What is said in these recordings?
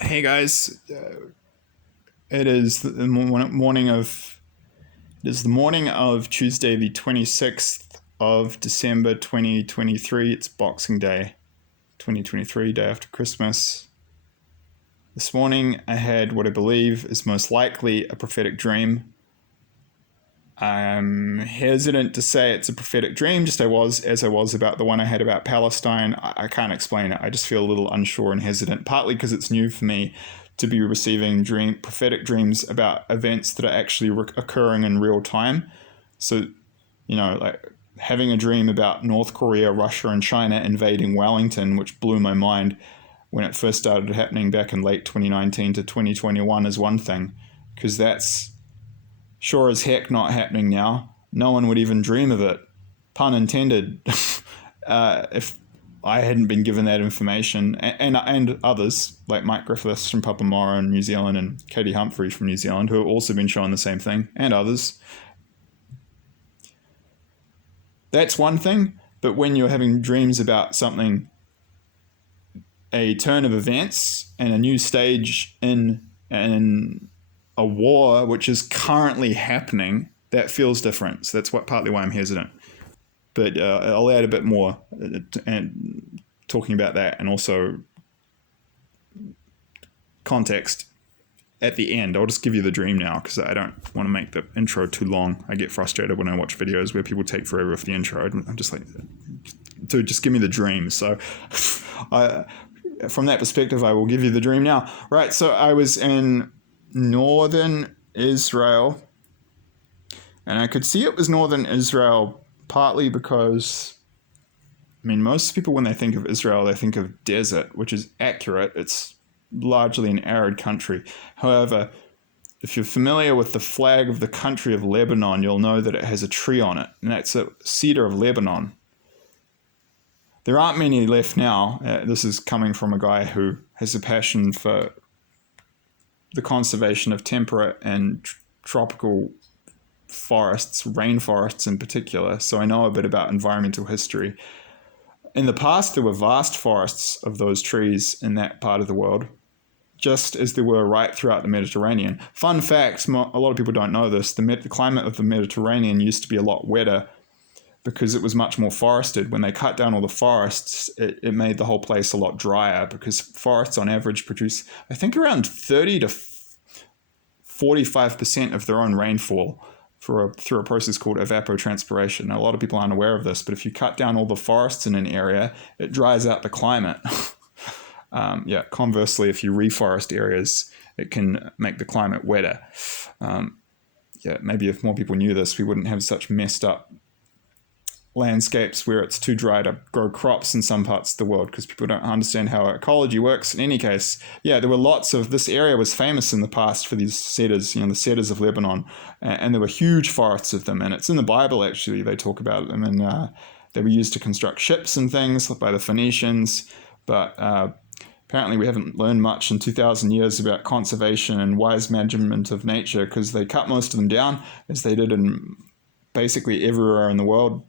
Hey guys, it is the morning of Tuesday, the 26th of December 2023. It's Boxing Day 2023, day after Christmas. This morning I had what I believe is most likely a prophetic dream. I'm hesitant to say it's a prophetic dream, just as I was about the one I had about Palestine. I can't explain it. I just feel a little unsure and hesitant, partly because it's new for me to be receiving prophetic dreams about events that are actually occurring in real time. So, like having a dream about North Korea, Russia, and China invading Wellington, which blew my mind when it first started happening back in late 2019 to 2021, is one thing, because that's sure as heck not happening now. No one would even dream of it, pun intended, if I hadn't been given that information, and others like Mike Griffiths from Papamora in New Zealand and Katie Humphrey from New Zealand, who have also been shown the same thing, and others. That's one thing, but when you're having dreams about something, a turn of events and a new stage in a war which is currently happening, that feels different. So that's partly why I'm hesitant. But I'll add a bit more and talking about that, and also context at the end. I'll just give you the dream now because I don't want to make the intro too long. I get frustrated when I watch videos where people take forever with the intro. I'm just like, dude, just give me the dream. So from that perspective, I will give you the dream now. Right, so I was in northern Israel, and I could see it was northern Israel partly because, most people when they think of Israel, they think of desert, which is accurate. It's largely an arid country. However, if you're familiar with the flag of the country of Lebanon, you'll know that it has a tree on it, and that's a cedar of Lebanon. There aren't many left now. This is coming from a guy who has a passion for the conservation of temperate and tropical forests, rainforests in particular, so I know a bit about environmental history. In the past, there were vast forests of those trees in that part of the world, just as there were right throughout the Mediterranean. Fun fact, a lot of people don't know this, the climate of the Mediterranean used to be a lot wetter because it was much more forested. When they cut down all the forests, it made the whole place a lot drier, because forests on average produce, I think, around 30 to 45% of their own rainfall through a process called evapotranspiration. Now, a lot of people aren't aware of this, but if you cut down all the forests in an area, it dries out the climate. Conversely, if you reforest areas, it can make the climate wetter. Maybe if more people knew this, we wouldn't have such messed up landscapes where it's too dry to grow crops in some parts of the world, because people don't understand how ecology works. In any case, there were lots of, this area was famous in the past for these cedars, the cedars of Lebanon, and there were huge forests of them, and it's in the Bible actually. They talk about them, and they were used to construct ships and things by the Phoenicians, but apparently we haven't learned much in 2,000 years about conservation and wise management of nature, because they cut most of them down, as they did in basically everywhere in the world.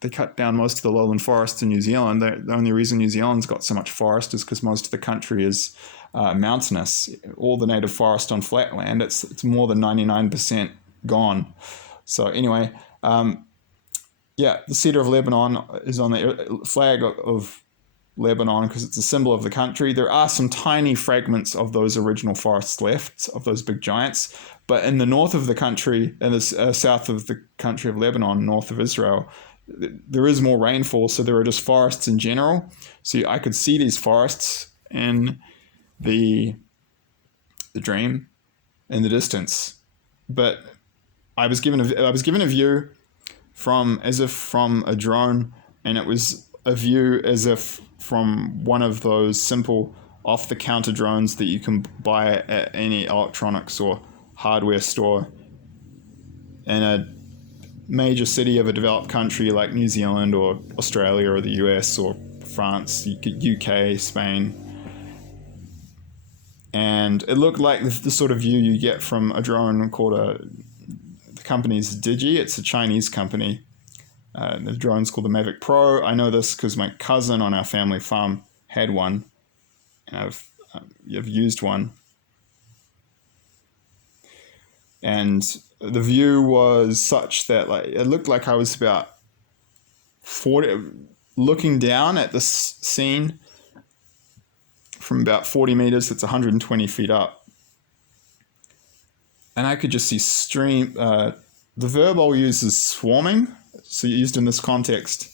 They cut down most of the lowland forests in New Zealand. The only reason New Zealand's got so much forest is because most of the country is mountainous. All the native forest on flat land, it's more than 99% gone. So anyway, the cedar of Lebanon is on the flag of Lebanon because it's a symbol of the country. There are some tiny fragments of those original forests left, of those big giants, but in the north of the country and the south of the country of Lebanon, north of Israel, there is more rainfall, so there are just forests in general. So I could see these forests in the dream in the distance, but I was given a view from a drone, and it was a view as if from one of those simple off-the-counter drones that you can buy at any electronics or hardware store in a major city of a developed country like New Zealand or Australia or the US or France, UK, Spain. And it looked like the sort of view you get from a drone called the company's Digi. It's a Chinese company. The drone's called the Mavic Pro. I know this because my cousin on our family farm had one, and I've used one, and the view was such that like it looked like I was about 40, looking down at this scene from about 40 meters. It's 120 feet up, and I could just see stream. The verb I'll use is swarming. So used in this context,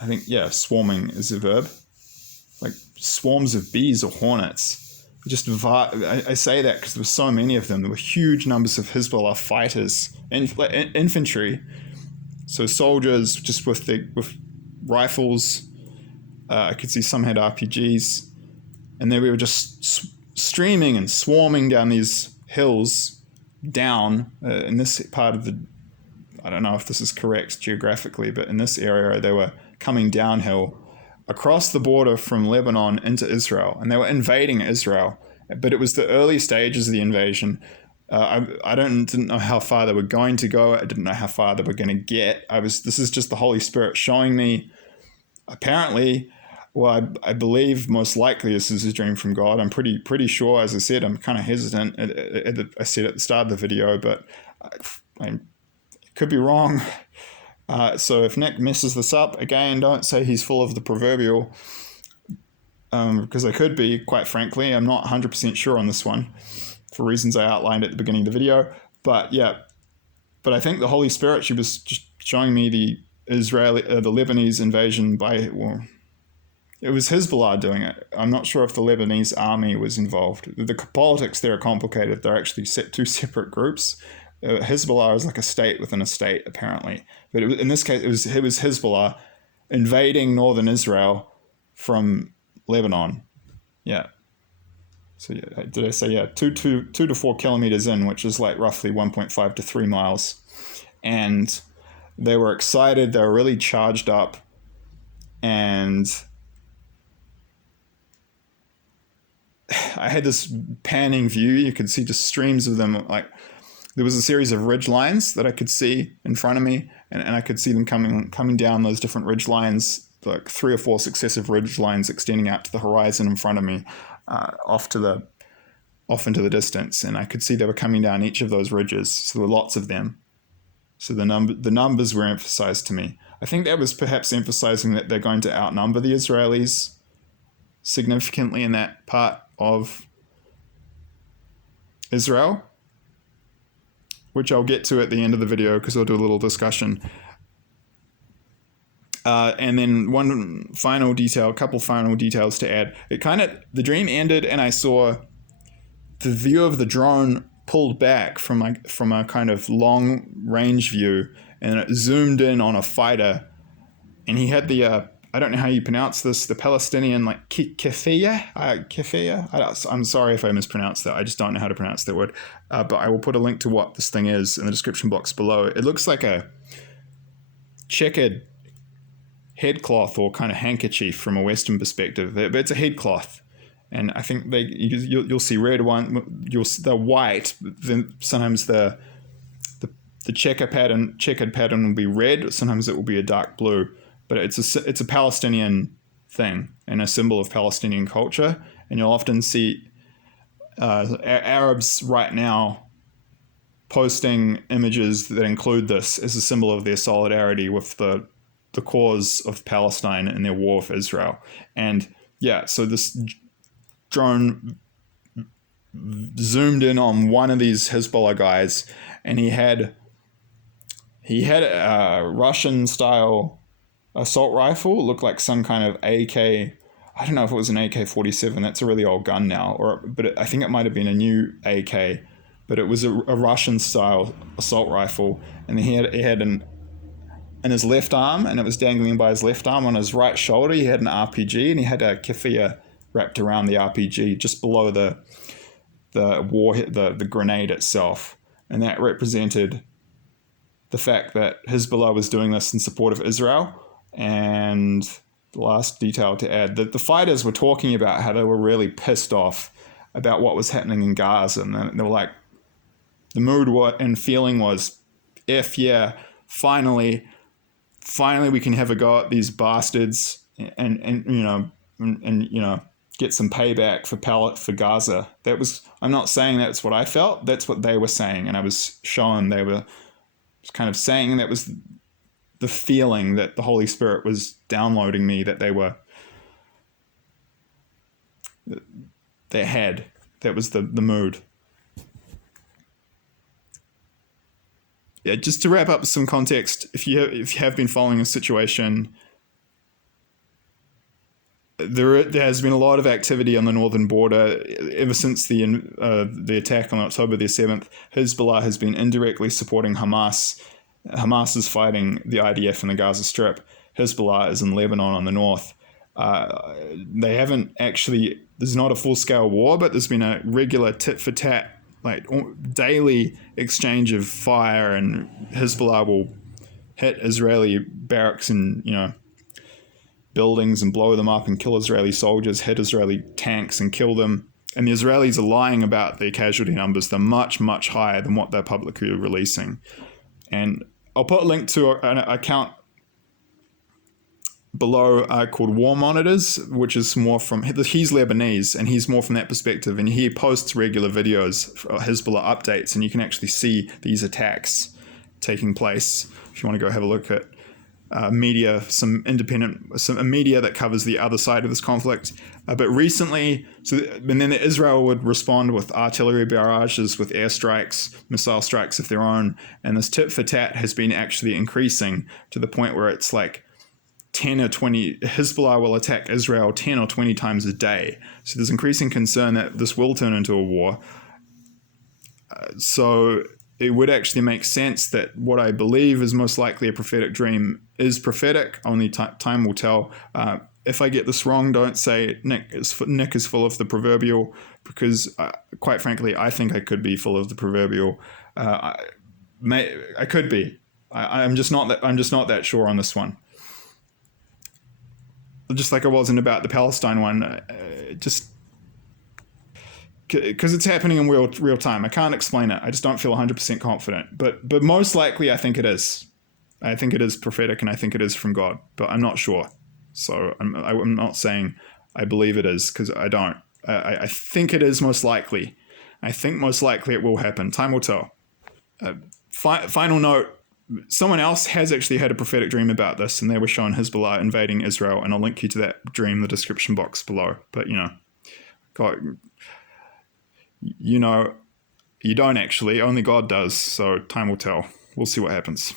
I think, yeah, swarming is a verb. Like swarms of bees or hornets. I say that because there were so many of them. There were huge numbers of Hezbollah fighters, infantry. So soldiers just with rifles. I could see some had RPGs. And then we were just streaming and swarming down these hills down in this part of I don't know if this is correct geographically, but in this area they were coming downhill across the border from Lebanon into Israel, and they were invading Israel. But it was the early stages of the invasion. I didn't know how far they were going to go. I didn't know how far they were going to get. This is just the Holy Spirit showing me, apparently, well, I believe most likely this is a dream from God. I'm pretty sure. As I said, I'm kind of hesitant. I said at the start of the video, but I could be wrong. So if Nick messes this up, again, don't say he's full of the proverbial, because I could be, quite frankly. I'm not 100% sure on this one for reasons I outlined at the beginning of the video. But yeah, but I think the Holy Spirit, she was just showing me the Lebanese invasion it was Hezbollah doing it. I'm not sure if the Lebanese army was involved. The politics there are complicated. They're actually two separate groups. Hezbollah is like a state within a state, apparently. But in this case, it was Hezbollah invading northern Israel from Lebanon. Yeah. So yeah, did I say, yeah, 2 to 4 kilometers in, which is like roughly 1.5 to 3 miles. And they were excited. They were really charged up. And I had this panning view. You could see just streams of them. Like there was a series of ridge lines that I could see in front of me, and I could see them coming down those different ridge lines, like 3 or 4 successive ridge lines extending out to the horizon in front of me, off into the distance. And I could see they were coming down each of those ridges. So there were lots of them. So the numbers were emphasized to me. I think that was perhaps emphasizing that they're going to outnumber the Israelis significantly in that part of Israel, which I'll get to at the end of the video because I'll do a little discussion. And then a couple final details to add. The dream ended and I saw the view of the drone pulled back from a kind of long range view, and it zoomed in on a fighter, and he had the I don't know how you pronounce this, the Palestinian like kefiyeh. I'm sorry if I mispronounced that. I just don't know how to pronounce that word. But I will put a link to what this thing is in the description box below. It looks like a checkered headcloth or kind of handkerchief from a Western perspective. But it's a headcloth. And I think you'll see red one. They're white. Then sometimes the checkered pattern will be red. Sometimes it will be a dark blue. But it's a Palestinian thing and a symbol of Palestinian culture. And you'll often see Arabs right now posting images that include this as a symbol of their solidarity with the cause of Palestine and their war with Israel. And yeah, so this drone zoomed in on one of these Hezbollah guys, and he had a Russian style assault rifle. It looked like some kind of AK. I don't know if it was an AK-47. That's a really old gun now, but I think it might have been a new AK. But it was a Russian style assault rifle, and he had in his left arm, and it was dangling by his left arm. On his right shoulder, he had an RPG, and he had a keffiyeh wrapped around the RPG just below the grenade itself, and that represented the fact that Hezbollah was doing this in support of Israel. And the last detail to add, that the fighters were talking about how they were really pissed off about what was happening in Gaza, and they were like, the mood and feeling was, finally we can have a go at these bastards and get some payback for Gaza. I'm not saying that's what I felt. That's what they were saying, and I was shown they were kind of saying that was the feeling that the Holy Spirit was downloading me, that they had. That was the mood. Yeah, just to wrap up some context, if you have been following a situation, there has been a lot of activity on the northern border ever since the attack on October the 7th. Hezbollah has been indirectly supporting Hamas. Hamas is fighting the IDF in the Gaza Strip. Hezbollah is in Lebanon on the north. They haven't actually, there's not a full-scale war, but there's been a regular tit-for-tat, like daily exchange of fire, and Hezbollah will hit Israeli barracks and, buildings and blow them up and kill Israeli soldiers, hit Israeli tanks and kill them. And the Israelis are lying about their casualty numbers. They're much, much higher than what they're publicly releasing. And I'll put a link to an account below called War Monitors, which is more from, he's Lebanese, and he's more from that perspective, and he posts regular videos, Hezbollah updates, and you can actually see these attacks taking place. If you want to go have a look at media, some media that covers the other side of this conflict. But recently, and then Israel would respond with artillery barrages, with airstrikes, missile strikes of their own, and this tit for tat has been actually increasing to the point where it's like 10 or 20, Hezbollah will attack Israel 10 or 20 times a day. So there's increasing concern that this will turn into a war. So it would actually make sense that what I believe is most likely a prophetic dream is prophetic. Only time will tell. If I get this wrong, don't say Nick is full of the proverbial, because quite frankly, I think I could be full of the proverbial. I could be. I'm just not that sure on this one. Just like I wasn't about the Palestine one, just because it's happening in real time. I can't explain it. I just don't feel 100% confident. But most likely, I think it is. I think it is prophetic, and I think it is from God. But I'm not sure. So I'm not saying I believe it is, because I don't. I think it is most likely. I think most likely it will happen. Time will tell. Final note. Someone else has actually had a prophetic dream about this, and they were shown Hezbollah invading Israel, and I'll link you to that dream in the description box below. But, God, you don't actually. Only God does, so time will tell. We'll see what happens.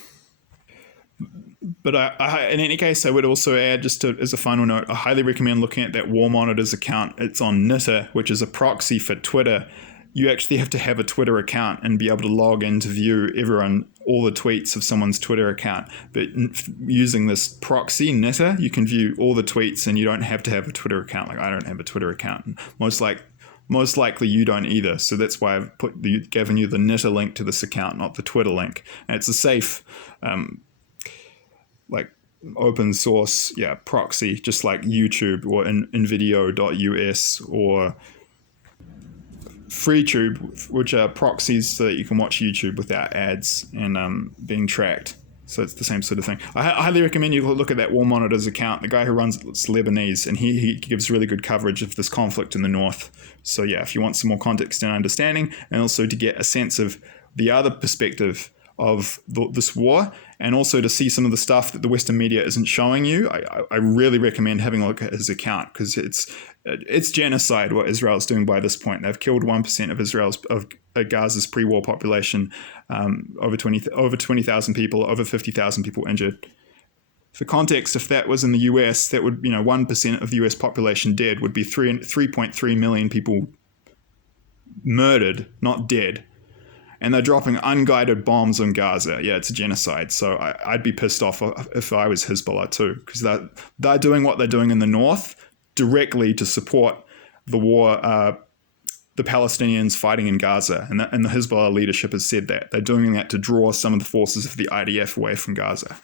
But in any case, I would also add, as a final note, I highly recommend looking at that War Monitors account. It's on Twitter, which is a proxy for Twitter. You actually have to have a Twitter account and be able to log in to view all the tweets of someone's Twitter account. But using this proxy, Twitter, you can view all the tweets, and you don't have to have a Twitter account. Like, I don't have a Twitter account. Most likely you don't either. So that's why I've given you the Twitter link to this account, not the Twitter link. And it's a safe, open source, proxy, just like YouTube or invideo.us or FreeTube, which are proxies so that you can watch YouTube without ads and being tracked. So it's the same sort of thing. I highly recommend you look at that War Monitors account. The guy who runs it's Lebanese, and he gives really good coverage of this conflict in the north. So if you want some more context and understanding, and also to get a sense of the other perspective of this war, and also to see some of the stuff that the Western media isn't showing you, I really recommend having a look at his account, because it's genocide what Israel is doing by this point. They've killed 1% of Gaza's pre-war population, over 20,000 people, over 50,000 people injured. For context, if that was in the US, that would 1% of the US population dead would be 3.3 million people murdered, not dead. And they're dropping unguided bombs on Gaza. Yeah, it's a genocide. So I'd be pissed off if I was Hezbollah too, because they're doing what they're doing in the north directly to support the war, the Palestinians fighting in Gaza. And the Hezbollah leadership has said that. They're doing that to draw some of the forces of the IDF away from Gaza.